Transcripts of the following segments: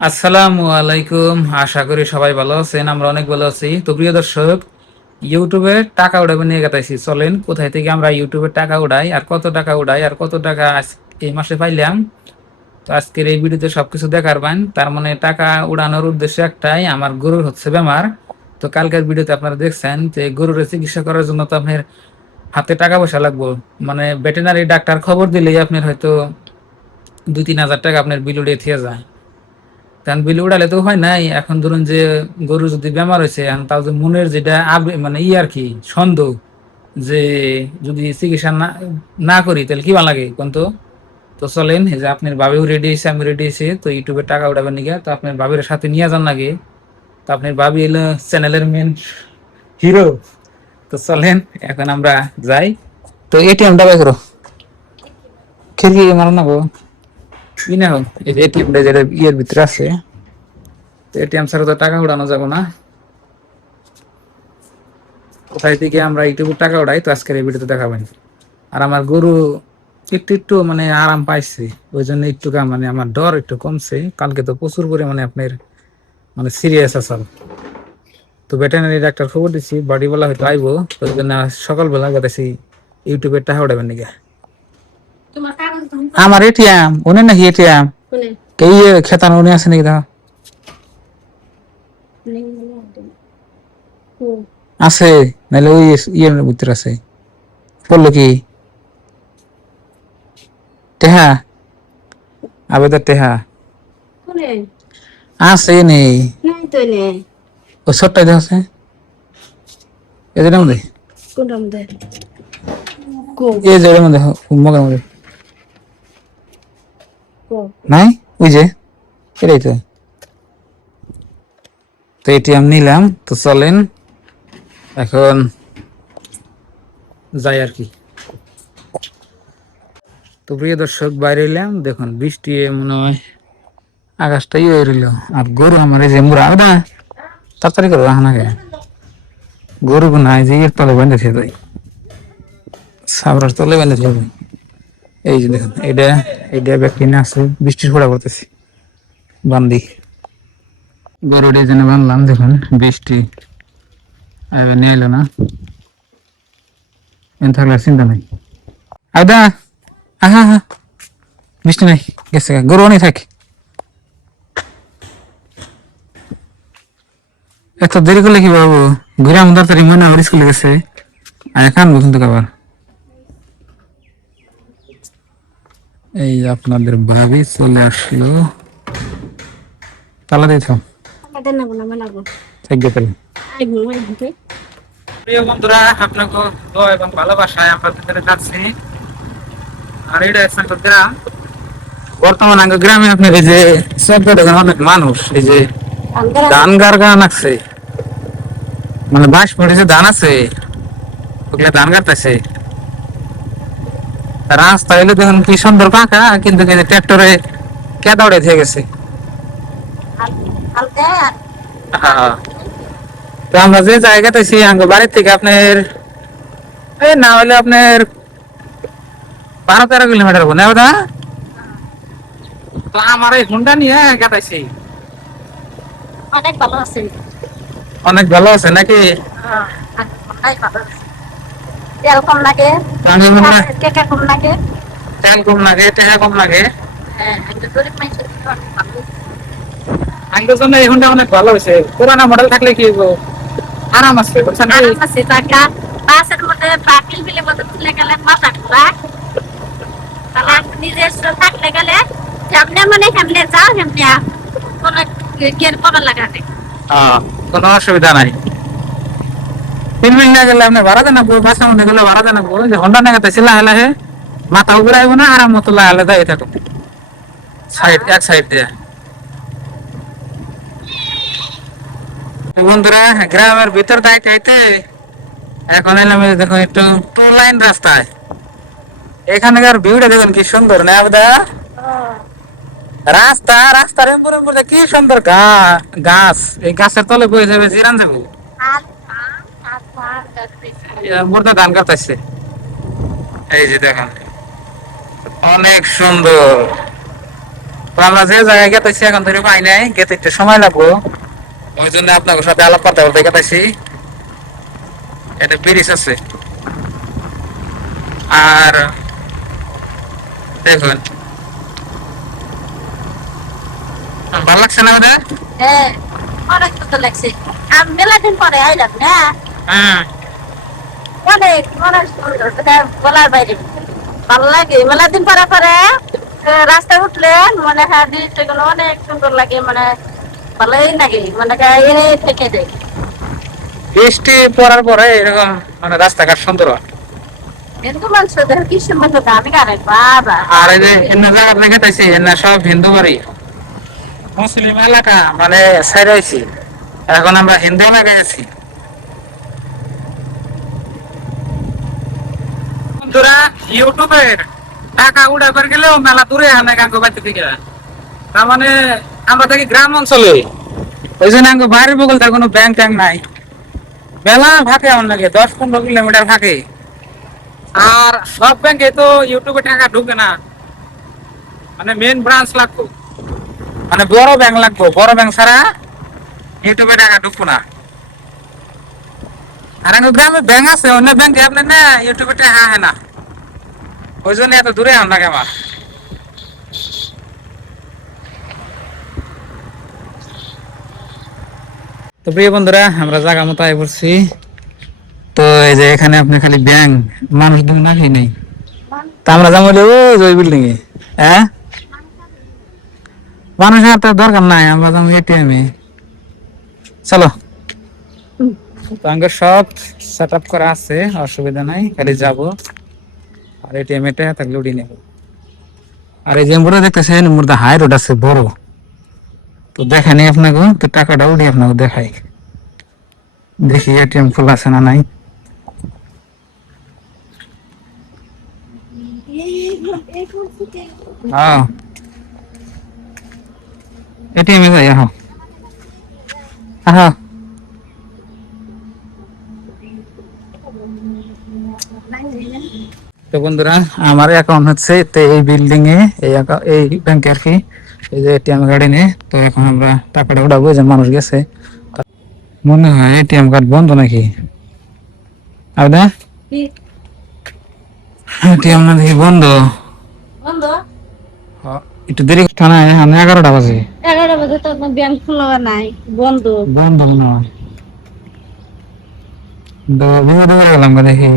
আসসালামু আলাইকুম। আশা করি সবাই ভালো আছেন, আমরা অনেক ভালো আছি। তো প্রিয় দর্শক, ইউটিউবে টাকা উঠাবে নিয়ে গেতাইছি, চলেন কোথায় থেকে আমরা ইউটিউবে টাকা উঠাই আর কত টাকা উঠাই আর কত টাকা এই মাসে পাইলাম। তো আজকের এই ভিডিওতে সবকিছু দেখার পান। তার মানে টাকা উড়ানোর উদ্দেশ্য একটাই, আমার গরুর হচ্ছে বেমার। তো কালকের ভিডিওতে আপনারা দেখছেন যে গরুর চিকিৎসা করার জন্য তো আপনার হাতে টাকা পয়সা লাগবে। মানে ভেটেনারি ডাক্তার খবর দিলেই আপনার হয়তো 2-3 হাজার টাকা আপনার বিল উড়িয়ে থেকে যায়। কারণ বিল উড়ালে তো হয় নাই। এখন ধরুন যে গরু যদি বেমার হয়েছে, এখন তাও যে মনের যেটা মানে আর কি সন্দেহ, যে যদি চিকিৎসা না না করি তাহলে কি ভালো লাগে কোন তো। তো চলেন, এই যে আপনার বাবিও রেডি হয়েছে, আমি রেডি হয়েছি, তো ইউটিউবে টাকা উঠাবেন নাকি, তো আপনার বাবির সাথে নিয়ে যান নাকি। তো আপনার বাবি এলো চ্যানেলের মেন হিরো। তো চলেন এখন আমরা যাই। তো এটিএমটা বাই করো, খিড়কি মারো না গো, ই না হোক, এই যে এটিএমটা যেটা ইয়ের ভিতরে আছে। তো এটিএম ছাড়া তো টাকা উঠানো যাবে না। কোথায় থেকে আমরা ইউটিউবে টাকা উঠাই, তো আজকের এই ভিডিওতে দেখাবেন। আর আমার গরু একটু একটু মানে আরাম পাইছে, ওই জন্য একটু মানে আমার ডর একটু কমছে। কালকে তো প্রচুর পরিমাণে আপনার মানে সিরিয়াস আসাল। তো ভেটেরিনারি ডাক্তার খবর দিচ্ছি, বাড়িওয়ালা হয়তো আইবো। তো ওই জন্য সকালবেলা গেছি ইউটিউবে টাকা উঠাবেন নাকি। আমার এটিএম উনি নাকি এটিএম কে খেতানো উনি আছে নাকি দেখা আছে, নাহলে ওই ইয়ের ভিতরে আছে। বললো কি টেহা, আবেদা টেহা আছে নেই, ও ছোট্ট আছে এদের মধ্যে, এই যে এর মধ্যে মগের মধ্যে নাই, ওই যে এটাই তো। তো এটিএম নিলাম, তো চলেন এখন যাই আর কি। তো প্রিয় দর্শক, বাইরে এলাম, দেখুন বৃষ্টি মনে হয় আকাশটাই হয়ে রইল। আর গরু আমার এই যে মুরা না, তাড়াতাড়ি করো রাখা, গরু নাই যে এর তলে বেঁধেছে, তাই সাবরার তলে বেঁধেছে। এই যে দেখুন, এটা এটা ব্যক্তি না আছে, বৃষ্টির ফোড়া পড়তেছে, বান্দি গরুর এই জন্য বানলাম। দেখুন বৃষ্টি এবার নিয়ে এলো না, এন থাকলে আর চিন্তা নাই। আদা আহা হা, বৃষ্টি নাই, গেছে গরু অনেক থাকে। এত দেরি করলে কি বাবু, ঘুরে আমাদের তাড়াতাড়ি মনে আবার স্কুলে গেছে, আর এখন কিন্তু আবার এই আপনাদের ভাবি চলে আসলো, তালা দিয়েছ প্রিয় বন্ধুরা, আপনাকে দোয়া এবং ভালোবাসায় আমরা ভিতরে যাচ্ছি। আর এটা একটা গ্রাম, বর্তমান আঙ্গ গ্রামে আপনার এই যে সব দেখেন অনেক মানুষ এই যে ধান গান আছে, মানে বাঁশ পড়েছে ধান আছে, ওগুলা ধান গাড়তেছে। রাস্তা হইলে দেখুন কি সুন্দর ফাঁকা, কিন্তু ট্রাক্টরে কেদা উড়ে থেকে গেছে। হ্যাঁ, তো আমরা যে জায়গাতে আছি আঙ্গ বাড়ির থেকে আপনার এই না হলে আপনার 12-13 কিলোমিটার হবো না দাদা। তো আমার এই হুন্ডা নিয়ে কাটাইছি, অনেক ভালো আছে, অনেক ভালো আছে নাকি। তেল কম লাগে, কম লাগে, তেল কম লাগে, টাকা কম লাগে। আঙ্কের জন্য এই হুন্ডা অনেক ভালো হয়েছে। পুরানা মডেল থাকলে কি হইব, আরাম আছে, বুঝছেন কি? আরাম আছে, টাকা বাসের মধ্যে পাটিল বিলে মধ্যে তুলে গেলে মাথা ঘোরা, তাহলে নিজস্ব থাকলে গেলে যেমনে মানে কেমনে যাও কেমনে কোনো গের করা লাগাতে কোনো অসুবিধা নাই। 3 মিনিট না গেলে আপনি ভাড়া দেন, বাসার মধ্যে গেলে ভাড়া দেন, যে হন্ডা না গেছে লাহে লাহে মাথা উপরে আইব না, আরাম মতো লাহে লাহে দাঁড়িয়ে থাকুন সাইড এক সাইড দিয়ে। বন্ধুরা, গ্রামের ভিতর গাইতে গাইতে এখন এলাম দেখুন একটু 2 লাইন রাস্তায়। এখানকার ভিউটা দেখুন কি সুন্দর না আপনারা, রাস্তা রাস্তার এম্বুর এম্বুর কি সুন্দর গাছ, এই গাছের তলে বয়ে যাবে জিরান যাবো। এম্বুরটা ধান কাটতেছে, এই যে দেখেন অনেক সুন্দর। তো আমরা যে জায়গায় গেতেছি এখন ধরে পাই নাই, গেতে একটু সময় লাগবো। ওই জন্য আপনাদের সাথে আলাপ করতে বলতে গেতেছি। এটা ব্রিজ আছে। আর দেখুন, ভালো লাগছে না ওদের? হ্যাঁ, অনেক সুন্দর লাগছে। আমি মেলা দিন পরে আইলাম না, হ্যাঁ, অনেক অনেক সুন্দর, এটা বলার বাইরে। ভালো লাগে মেলা দিন পরে পরে রাস্তায় উঠলে মনে হয় দৃশ্যগুলো অনেক সুন্দর লাগে, মানে ভালোই লাগে, মানে এনে থেকে যায়। বৃষ্টি পড়ার পরে এরকম মানে রাস্তাঘাট সুন্দর হয়। কিন্তু মানুষ কি সুন্দর আমি গানে বাবা। আর এই যে এমনি জায়গা দেখাইতেছি, এমনি সব হিন্দু বাড়ি, মুসলিম এলাকা মানে সাইরাইছি। এখন আমরা হিন্দু এলাকায় আছি। বন্ধুরা, ইউটিউবের টাকা উড়াবার গেলেও মেলা দূরে আনে গাঙ্গো বাড়ি থেকে। তার মানে আমরা থাকি গ্রাম অঞ্চলে, ওই জন্য আঙ্গো বাইরের বগল তার কোনো ব্যাংক ট্যাঙ্ক নাই। মেলা ফাঁকে এমন লাগে 10-15 কিলোমিটার ফাঁকে। আর সব ব্যাংকে তো ইউটিউবে টাকা ঢুকে না, মানে মেন ব্রাঞ্চ লাগবে, মানে বড় ব্যাংক লাগবে। বড় ব্যাংক ছাড়া ইউটিউবে টাকা ঢুকবো না। আর আঙ্গো গ্রামে ব্যাংক আছে, অন্য ব্যাংকে আপনি না ইউটিউবে টাকা হয় না। ওই জন্য এত দূরে আন লাগে আমার। তো প্রিয় বন্ধুরা, আমরা জায়গা মতো আয় পড়ছি। তো এই যে এখানে আপনি খালি ব্যাংক, মানুষ দুই নাকি নেই। তা আমরা যাবো ওই বিল্ডিং এ। হ্যাঁ, মানুষের তো দরকার নাই, আমরা যাবো এটিএম এ। চলো। তো আঙ্গের সব সেট আপ করা আছে, অসুবিধা নাই, খালি যাবো আর এটিএম এটা থাকলে উঠি নেবো। আর এই যে মোড়া দেখতেছেন, মোড়া হাই রোড আছে বড়। তো দেখানি আপনাকে, তো টাকাটা উঠি আপনাকে দেখাই। দেখি এটিএম খোলা আছে না নাই। হ্যাঁ, এটিএম এ যাই। আহ আহ, তো বন্ধুরা, আমার অ্যাকাউন্ট হচ্ছে তো এই বিল্ডিং এ, এই ব্যাংকে আর কি, এই যে এটিএম কার্ড এনে। তো এখন আমরা টাকাটা উঠাবো, যে মানুষ গেছে। মনে হয় এটিএম কার্ড বন্ধ নাকি আদা, এটিএম না দেখি বন্ধ। বন্ধ একটু দেরি থানায় 11টা বাজে। 11টা বাজে তো ব্যাংক খোলা নাই, বন্ধ। বন্ধ না, বিপদে পড়ে গেলাম গো। দেখি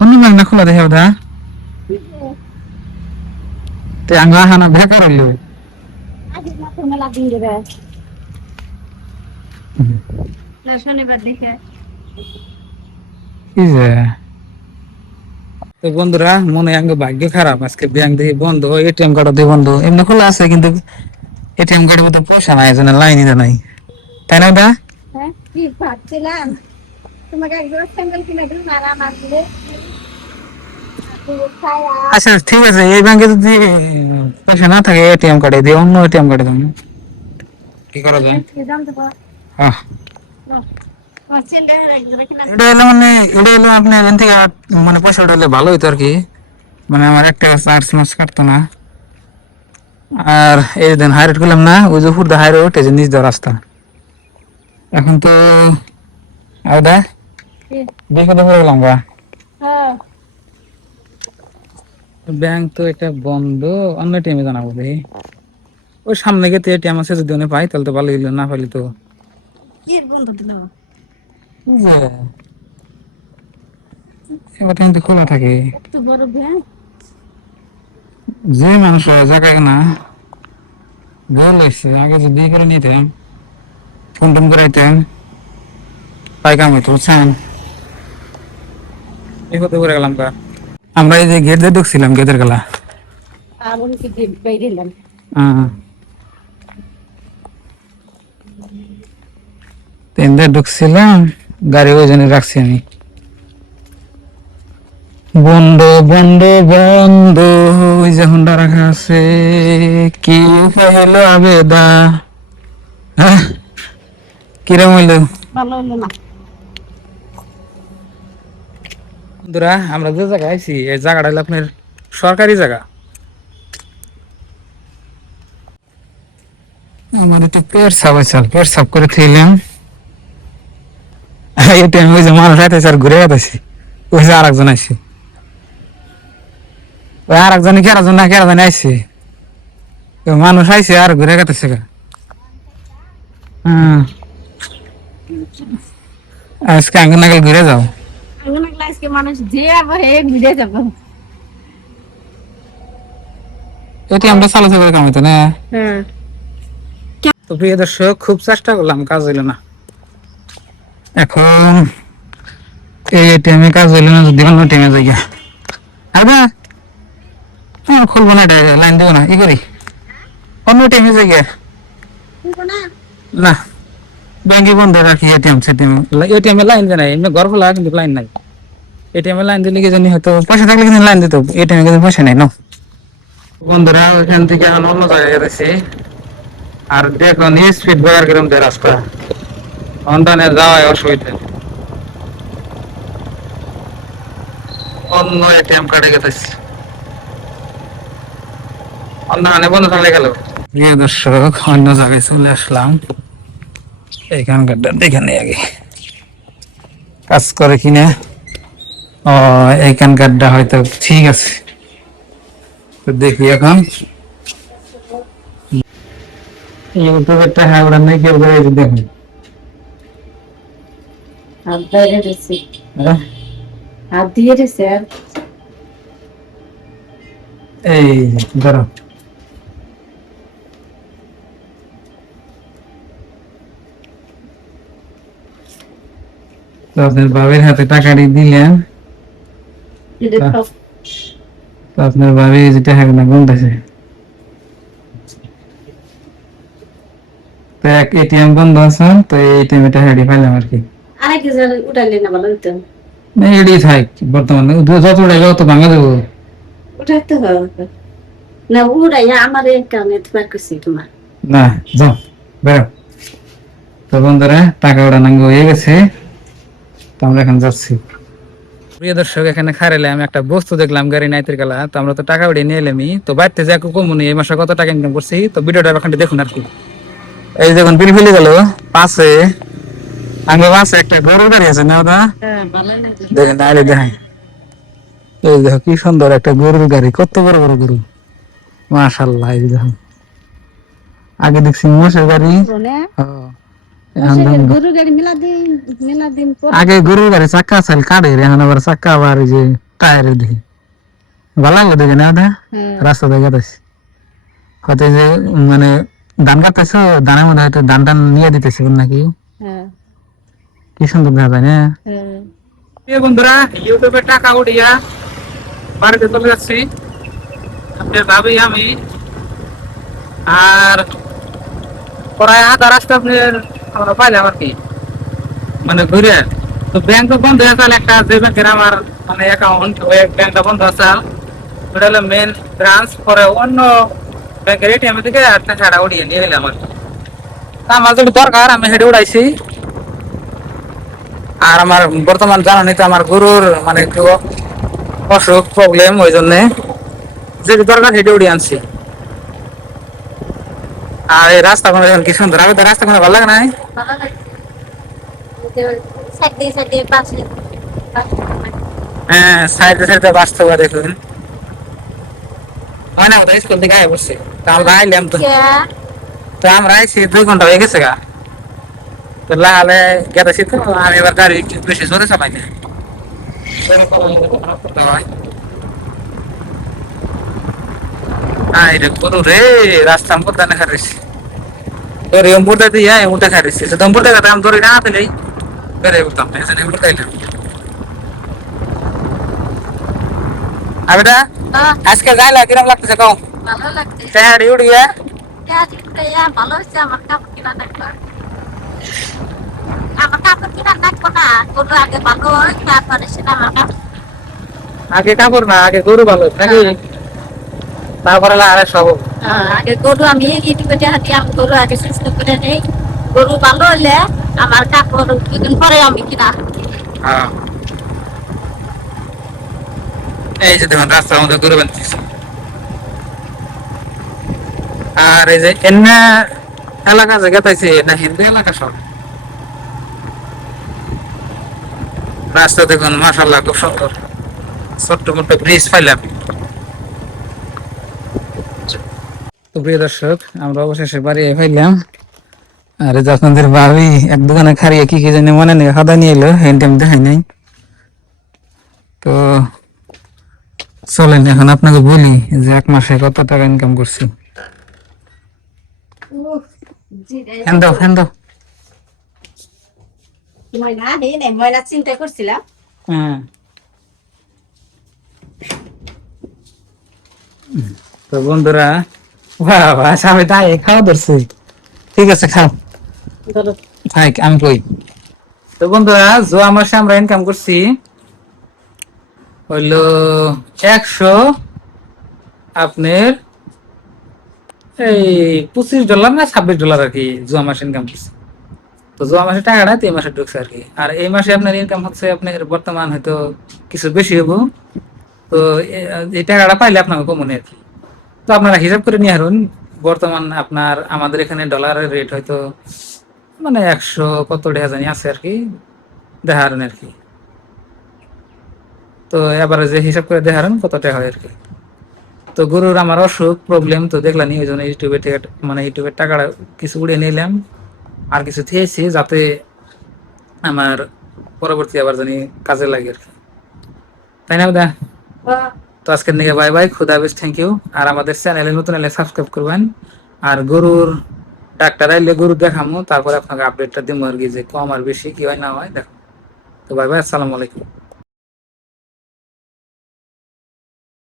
অন্য ব্যাংক না খোলা, দেখি ওটা তে আঙ্গা হানা বেকার হইলো। আজকে মাত্র মেলা দিন দেবে না, শনিবার দেখে। কি যে, তো বন্ধুরা, মনে আঙ্গ ভাগ্য খারাপ, আজকে ব্যাংক দেখি বন্ধ, এটিএম কার্ড দিয়ে বন্ধ। এমনি খোলা আছে কিন্তু এটিএম কার্ডের মধ্যে পয়সা নাই, এজন্য লাইনই নাই, তাই না ওটা? হ্যাঁ, কি ভাবছিলাম তোমাকে একবার স্যান্ডেল কিনে দিন আর আমার দিলে আচ্ছা ঠিক আছে, এই ব্যাংকে যদি পয়সা না থাকে এটিএম কার্ডে দিয়ে অন্য এটিএম কার্ডে দেবো, কি করা যায়? আহ, এটা হলো মানে, এটা হলো আপনি এখান থেকে মানে পয়সা উঠালে ভালো হইতো আর কি, মানে আমার একটা চার্জ মাস কাটতো না। আর এই দিন হাই রোড করলাম না, ওই যে ফুটদা হাই রোড, এই যে নিচ দেওয়া রাস্তা। এখন তো আদা বিপদে পড়ে গেলাম গা। ব্যাংক তো এটা বন্ধ, অন্য টিমে জানাবো দেখি। ওই সামনে গেতে এটিএম আছে, যদি উনি পাই তাহলে তো ভালো হইলো, না পাইলে তো কি বন্ধ দিল এবার কিন্তু খোলা থাকে। একটু বড় ব্যাংক। যে মানুষ জায়গা না গোল হয়েছে, আগে যদি করে নিতাম, ফোন টোন করাইতাম, পাইকাম হইতো, বুঝছেন? বিপদে পড়ে গেলাম গা। আমরা এই যে গেট দিয়ে ঢুকছিলাম, গেটের গেলা আমি কি বাইরে এলাম। তিন দিয়ে ঢুকছিলাম, গাড়ি ওই জন্য রাখছি আমি। বন্ধ বন্ধ বন্ধ, ওই যে হুন্ডা রাখা আছে, কি উপায় হলো আবেদা। হ্যাঁ, কিরম হইলো? ভালো হলো না। বন্ধুরা, আমরা যে জায়গায় আইছি, এই জায়গাটা হলো আপনার সরকারি জায়গা। আমার একটু পেট সাপ আছে, পেট সাপ করে থইলাম। এই টাইমে ওই যে মানুষ আইতেছে আর ঘুরে গেছে, ওই যে আরেকজন আইছে, ওই আরেকজন কি আরেকজন না কি আরেকজন আইছে, ওই মানুষ আইছে আর ঘুরে গেছে গা। হম, আজকে আঙ্গুল নাগাল ঘুরে যাও। আজকে মানুষ যে আবার হে ঘুরে যাবো। এটি আমরা চালাতে করে কামাইতো না। হ্যাঁ, তো প্রিয় দর্শক, খুব চেষ্টা করলাম, কাজ হইল না। এখন এই এটিএমে কাজ হইল না, যদি অন্য টিমে যাই গা। আর বা খুলবো না, লাইন দেবো না, ই করি অন্য টিমে যাই গা। না, ব্যাংকে বন্ধ রাখি, এটিএম সেটিএম, এটিএম এ লাইন দেয় নাই, এমনি ঘর খোলা কিন্তু লাইন নাই। এটিএম এ লাইন দিলে কি জানি হয়তো পয়সা থাকলে কিন্তু লাইন দিত, এটিএম এ কিন্তু পয়সা নাই। না বন্ধুরা, ওইখান থেকে এখন অন্য জায়গায় গেছি। আর দেখুন স্পিড ব্রেকার কিরম দেয় রাস্তা, অন্ডানে যাওয়ায় অসুবিধা। অন্য এটিএম কার্ডে গেছি, অন্য আনে বন্ধ থাকলে গেল। প্রিয় দর্শক, অন্য জায়গায় চলে আসলাম। এইখানকার দেখে নেই আগে কাজ করে কিনা। ও, এইখানকারটা হয়তো ঠিক আছে, তো দেখি এখন। ইউটিউবের টাকা ওরা নেই কেউ করে, এই যে দেখুন। হাত বাইরে দিছি, হ্যাঁ? হাত দিয়ে দিছে। এই যে, ধরো। তো আপনার বাবার হাতে টাকাটি দিলেন, তো আপনার বাবা এই যে টাকা না গুনতেছে। তো এক এটিএম বন্ধ আছে, তো এই এটিএম এ টাকা পাইলাম আর কি। আরেক জন উঠাইলে না ভালো হতো। না, এটাই থাক বর্তমানে, যত উঠাইবে অত ভাঙা দেবো। উঠাইতে হবে না, উড়াই আমার এই কারণে তোমার করছি তোমার। না, যাও বেরো। তো বন্ধুরা, টাকা ওটা নাঙ্গ হয়ে গেছে, তো আমরা এখন যাচ্ছি। প্রিয় দর্শক, এখানে খাইলে আমি একটা বস্তু দেখলাম, গাড়ি নাইতের গেলা। তো আমরা তো টাকা উঠিয়ে নিয়ে এলামই, তো বাড়িতে যা কমুনি এই মাসে কত টাকা ইনকাম করছি, তো ভিডিওটা এখানে দেখুন আর কি। এই দেখুন, বিল ফেলে গেল পাশে, আগে পাশে একটা গরুর গাড়ি আছে না ওটা, দেখেন আরে দেখেন। এই দেখো কি সুন্দর একটা গরুর গাড়ি, কত বড় বড় গরু, মাশাআল্লাহ। এই দেখুন, আগে দেখছি মোষের গাড়ি। গরুর গাড়ি মেলা দিন পর আগে গরুর গাড়ি চাক্কা আছে কাঠের, এখন আবার চাক্কা আবার এই যে টায়ারের দেখি। ভালো লাগলো দেখে না ওটা, রাস্তা দেখে গেছে। হয়তো যে মানে ধান কাটতেছ, ধানের মধ্যে হয়তো ধান টান নিয়ে দিতেছে নাকি। কি সুন্দর দেখা যায় না। বন্ধুরা, ইউটিউবে টাকা উঠিয়া বাড়িতে চলে যাচ্ছি, আপনার ভাবি আমি। আর প্রায় আধা রাস্তা আপনার আমরা পাইলাম আর কি, মানে ঘুরে। তো ব্যাংক বন্ধ হয়ে গেল, একটা যে ব্যাংকের আমার মানে অ্যাকাউন্ট, ওই ব্যাংকটা বন্ধ আছে, ওটা হলো মেন ব্রাঞ্চ। পরে অন্য ব্যাংকের এটিএম থেকে আর টাকাটা উঠিয়ে নিয়ে এলাম আর কি। তা আমার যদি দরকার আমি হেঁটে উঠাইছি। আর আমার বর্তমান জানানি তো আমার গরুর মানে একটু অসুখ প্রবলেম, ওই জন্য যেটি দরকার হেঁটে উঠিয়ে আনছি। আর এই রাস্তা কোনো কি সুন্দর, আমি তো রাস্তা কোনো ভালো লাগে না। ভালো লাগে। সাইডে সাইডে পাশে হ্যাঁ, সাইডে সাইডে বাস্তব দেখুন। হয় না, ওটা স্কুল থেকে আয় বসছে, তো আমরা আইলাম। তো আমরা আইছি 2 ঘন্টা হয়ে গেছে গা। তো লালে গেতেছি, তো আমি এবার গাড়ি একটু বেশি জোরে চালাই না। রে গরু রে, রাস্তা মধ্যে দেখা রয়েছে, তোর এমপুরটা দিয়ে এমপুরটা খাই রয়েছে, তো এমপুরটা খাতে আমি ধরে না দিলেই বেড়ে উঠতাম না, এমপুরটা এলাম। আবেটা আজকে যাইলা কিরম লাগতেছে কও? ভালো লাগছে। টায়ার উড় গিয়া, ভালো হচ্ছে। আমার কাপড় কিনা লাগবে, আমার কাপড় কিনা লাগবো না, গরু আগে ভালো হয়, তারপরে সেটা আমার কাপড়। আগে কাপড় না, আগে গরু ভালো নাকি, তারপরে আরে সব। আগে গরু আমি ইউটিউবে দেখা দিয়ে আমি গরু আগে সুস্থ করে নেই, গরু ভালো হলে আমার কাপড় 2 দিন পরে আমি কিনা। হ্যাঁ, এই যে দেখুন রাস্তার মধ্যে গরু বানতেছে। আর এই যে এন্না এলাকা জায়গা তাইছে না হিন্দু এলাকা সব। রাস্তা দেখুন মাশাআল্লাহ খুব সুন্দর, ছোট্ট মোট্ট ব্রিজ পাইলাম। তো প্রিয় দর্শক, আমরা অবশেষে বাড়ি পাইলাম। আর এই যে আপনাদের ভাবি এক দোকানে খারিয়ে কি কি জানি মনে নেই খাদা নিয়ে এলো, হ্যান্ড টাইম দেখাই নাই। তো চলেন এখন আপনাকে বলি যে এক মাসে কত টাকা ইনকাম করছি। হ্যান দাও হ্যান দাও। ময়না নেই নেই ময়না চিন্তা করছিলাম। হ্যাঁ, তো বন্ধুরা, বাবা সবাই তাই খাওয়া ধরছে। ঠিক আছে খাও, ধরো থাক আমি কই। তো বন্ধুরা, জোয়া মাসে আমরা ইনকাম করছি হইলো 100 আপনার এই $25 না $26 আর কি জোয়া মাসে ইনকাম করছি। তো জোয়া মাসে টাকাটা তো এই মাসে ঢুকছে আর কি। আর এই মাসে আপনার ইনকাম হচ্ছে আপনার বর্তমান হয়তো কিছু বেশি হবো। তো এই টাকাটা পাইলে আপনাকে কমনে আর কি। তো আপনারা হিসাব করে নিয়ে হারুন, বর্তমান আপনার আমাদের এখানে ডলারের রেট হয়তো মানে 100 কত টাকা জানি আছে আর কি, দেখারেন আর কি। তো এবারে যে হিসাব করে দেখারেন কত টাকা হয় আর কি। তো গরুর আমার অসুখ প্রবলেম তো দেখলানি, ওই জন্য ইউটিউবে থেকে মানে ইউটিউবের টাকাটা কিছু উড়িয়ে নিলাম, আর কিছু থেয়েছি যাতে আমার পরবর্তী আবার জানি কাজে লাগে আর কি, তাই না দা? তো আজকের নিয়ে বাই বাই, খুদা হাফেজ, থ্যাংক ইউ। আর আমাদের চ্যানেলে নতুন এলে সাবস্ক্রাইব করবেন। আর গরুর ডাক্তার আইলে গরু দেখামো, তারপরে আপনাকে আপডেটটা দিব আর কি, যে কম আর বেশি কি হয় না হয় দেখো। তো বাই বাই, আসসালামু আলাইকুম।